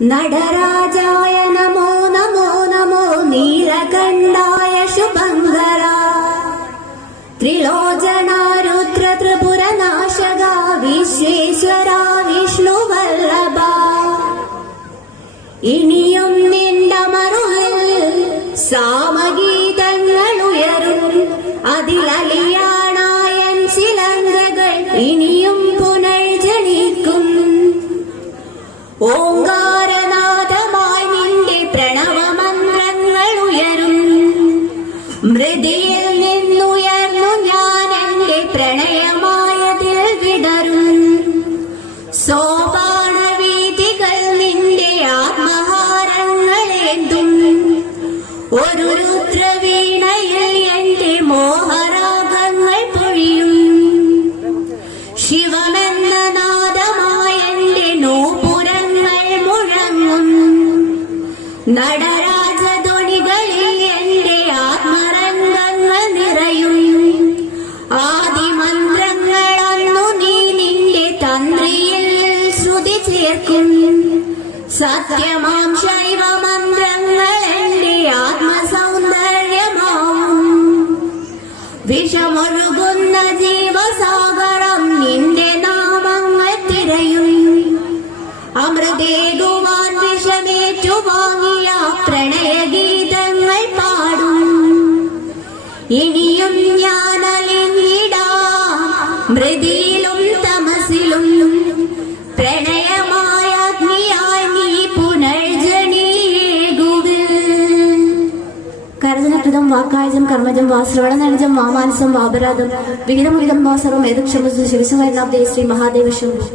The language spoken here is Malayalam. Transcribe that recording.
നടരാജായ നമോ നമോ നമോ നീലകണ്ഠായ ശുഭങ്കര ത്രിലോചന രുദ്ര ത്രിപുരനാശക വിശ്വേശ്വര വിഷ്ണുവല്ലഭ ഇനിയും നിന്റമരുളിൽ സാമഗീതങ്ങൾ ഉയരും അതിലലിയാണായൻ ശിലങ്കകൾ ഇനിയും പുനർജനിക്കും ഓങ്കാരനാഥമായി നിന്റെ പ്രണവമന്ത്രങ്ങൾ ഉയരും മൃതിയിൽ നിന്നുയർന്നു ഞാൻ എന്റെ പ്രണയമായതിൽ വിടരും സോപാനവീഥികൾ നിന്റെ ആത്മഹാരങ്ങളേന്തും ഒരു രുദ്രവീണയിൽ എന്റെ മോഹരാഗങ്ങൾ പൊഴിയും ശിവമെന്ന നാദമായ എന്റെ നോപുരങ്ങൾ മുഴങ്ങും നടരാജധ്വനികളിൽ എന്റെ ആത്മരംഗങ്ങൾ നിറയും ആദിമന്ത്രങ്ങളൊന്നു നീ നിന്റെ തന്ത്രിയിൽ ശ്രുതി ചേർക്കും സത്യമാം ശൈവമന്ത്രങ്ങൾ എന്റെ ആത്മസൗന്ദര്യമാവും വിഷമൊഴുകുന്ന ജീവസാഗരം നിന്റെ നാമങ്ങൾ തിരയും അമൃതേകുവാൻ വിഷമേറ്റുവാങ്ങിയ പ്രണയഗീതങ്ങൾ പാടും ഇനിയും ഞാനലിഞ്ഞിടാം മൃതിയിലും തമസിലും പ്രണയമായ അഗ്നിയായി നീ പുനർജനീയേകുവിൽ കരജനകൃതം വാക്കായജം കർമ്മജം വാശ്രവണനജം വാമാനസം വാപരാധം വിഹിതമുഹിതം വാസവം ഏതുക്ഷമ ശിവശങ്കരനാഥേ ശ്രീ മഹാദേവ ശംഭോ.